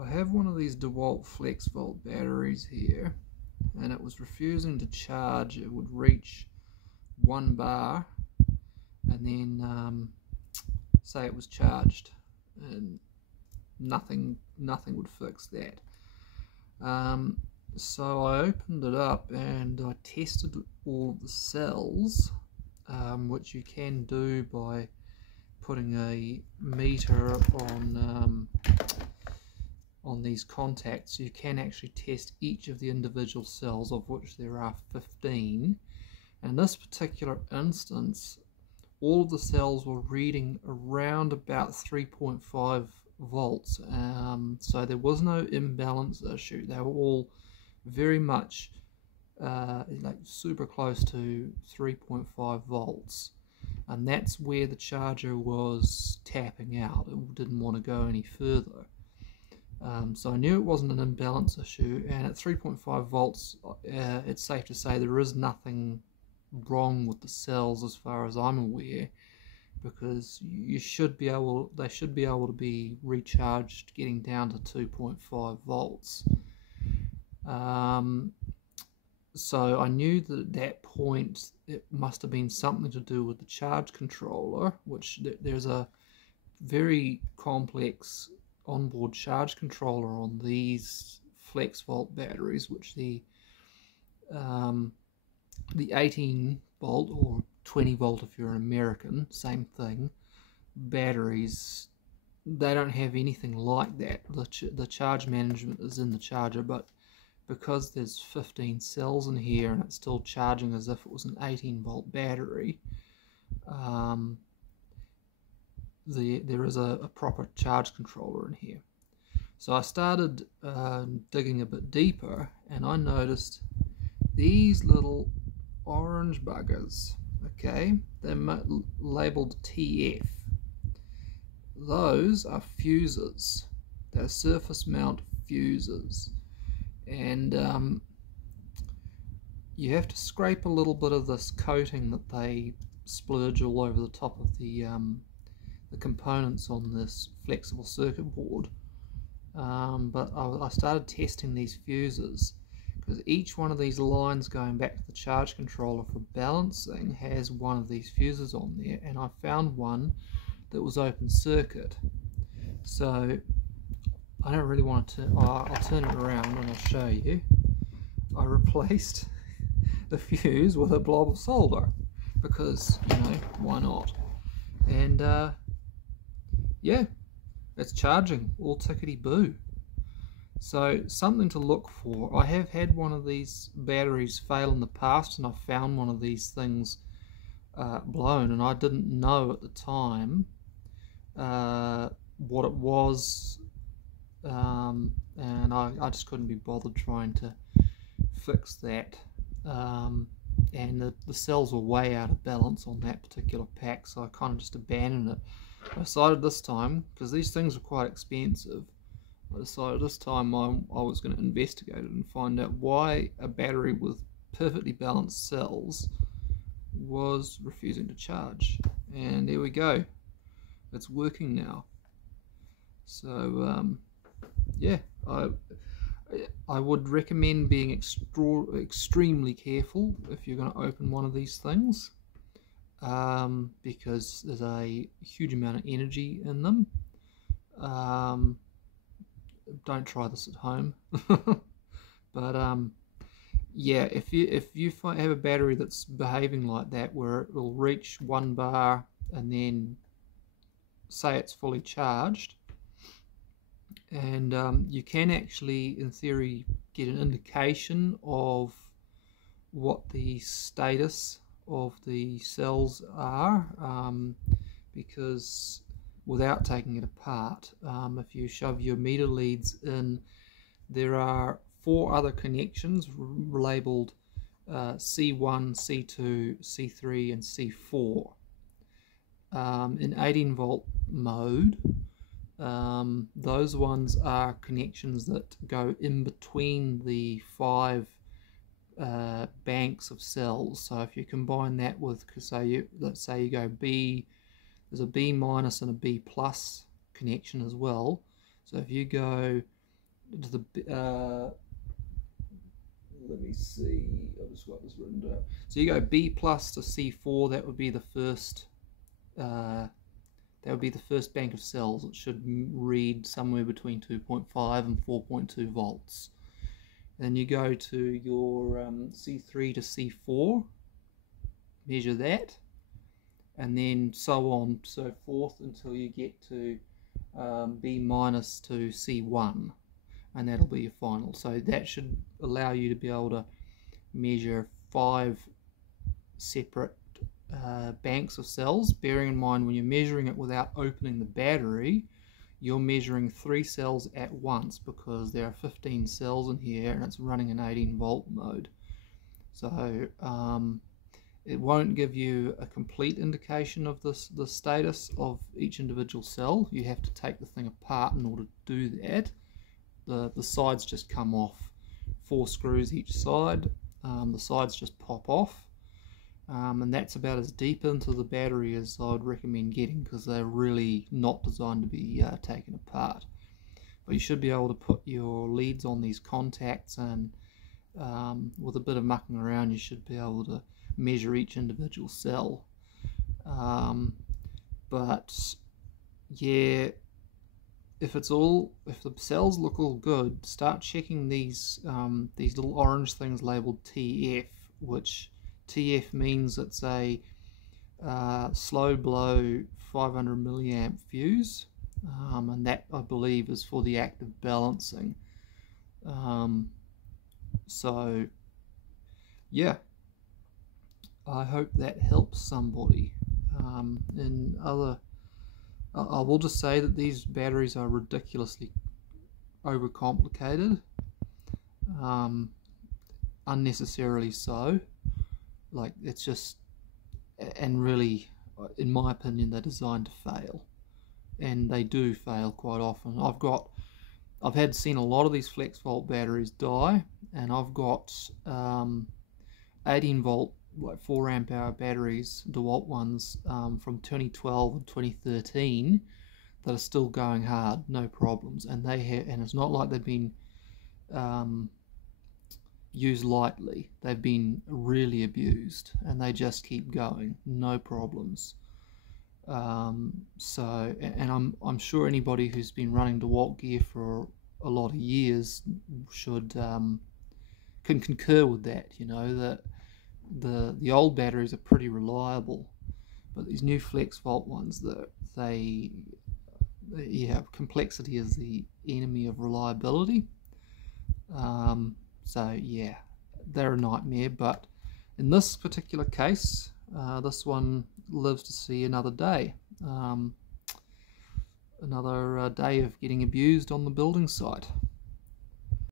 I have one of these Dewalt Flexvolt batteries here, and it was refusing to charge. It would reach 1 bar and then say it was charged, and nothing would fix that. So I opened it up and I tested all of the cells, which you can do by putting a meter on these contacts. You can actually test each of the individual cells, of which there are 15. And in this particular instance, all of the cells were reading around about 3.5 volts. So there was no imbalance issue. They were all very much like super close to 3.5 volts. And that's where the charger was tapping out. It didn't want to go any further. So I knew it wasn't an imbalance issue, and at 3.5 volts, it's safe to say there is nothing wrong with the cells as far as I'm aware, because they should be able to be recharged getting down to 2.5 volts. So I knew that at that point it must have been something to do with the charge controller, which there's a very complex onboard charge controller on these Flexvolt batteries, which the 18 volt or 20 volt if you're an American, same thing, batteries, they don't have anything like that. The charge management is in the charger, but because there's 15 cells in here and it's still charging as if it was an 18 volt battery, there is a proper charge controller in here. So I started digging a bit deeper, and I noticed these little orange buggers. Okay, they're labeled TF. Those are fuses. They're surface mount fuses, and you have to scrape a little bit of this coating that they splurge all over the top of the components on this flexible circuit board. But I started testing these fuses, because each one of these lines going back to the charge controller for balancing has one of these fuses on there, and I found one that was open circuit. So I don't really want to I'll turn it around and I'll show you. I replaced the fuse with a blob of solder, because, you know, why not? And yeah, it's charging all tickety-boo. So something to look for. I have had one of these batteries fail in the past, and I found one of these things blown, and I didn't know at the time what it was, and I just couldn't be bothered trying to fix that. And the cells were way out of balance on that particular pack, so I kind of just abandoned it. I decided this time, because these things are quite expensive, I decided this time I was going to investigate it and find out why a battery with perfectly balanced cells was refusing to charge. And there we go, it's working now. So yeah, I would recommend being extremely careful if you're going to open one of these things, because there's a huge amount of energy in them. Don't try this at home. But yeah, if you have a battery that's behaving like that, where it will reach 1 bar and then say it's fully charged, and you can actually, in theory, get an indication of what the status of the cells are, because without taking it apart, if you shove your meter leads in, there are 4 other connections labeled C1, C2, C3 and C4. In 18 volt mode, those ones are connections that go in between the 5 banks of cells. So if you combine that with, let's say you go B, there's a B minus and a B plus connection as well. So if you go to the let me see, I've just got this written down. So you go B plus to C4, that would be the first bank of cells. It should read somewhere between 2.5 and 4.2 volts. Then you go to your C3 to C4, measure that, and then so on, so forth until you get to B minus to C1, and that'll be your final. So that should allow you to be able to measure 5 separate banks of cells, bearing in mind when you're measuring it without opening the battery, you're measuring 3 cells at once because there are 15 cells in here and it's running in 18 volt mode. So it won't give you a complete indication of the status of each individual cell. You have to take the thing apart in order to do that. The sides just come off, 4 screws each side. The sides just pop off, and that's about as deep into the battery as I would recommend getting, because they're really not designed to be taken apart. But you should be able to put your leads on these contacts, and with a bit of mucking around you should be able to measure each individual cell. But yeah, if the cells look all good, start checking these little orange things labeled TF, which TF means it's a slow blow 500 milliamp fuse, and that I believe is for the active balancing. So yeah, I hope that helps somebody. I will just say that these batteries are ridiculously overcomplicated, unnecessarily so. Like, it's just, and really, in my opinion, they're designed to fail, and they do fail quite often. I've seen a lot of these Flexvolt batteries die, and I've got 18 volt, like 4 amp hour batteries, Dewalt ones, from 2012 and 2013 that are still going hard, no problems, and it's not like they've been used lightly. They've been really abused, and they just keep going, no problems. So, and I'm sure anybody who's been running Dewalt gear for a lot of years should can concur with that. You know, that the old batteries are pretty reliable, but these new Flexvolt ones, complexity is the enemy of reliability. So yeah, they're a nightmare. But in this particular case, this one lives to see another day. Another day of getting abused on the building site.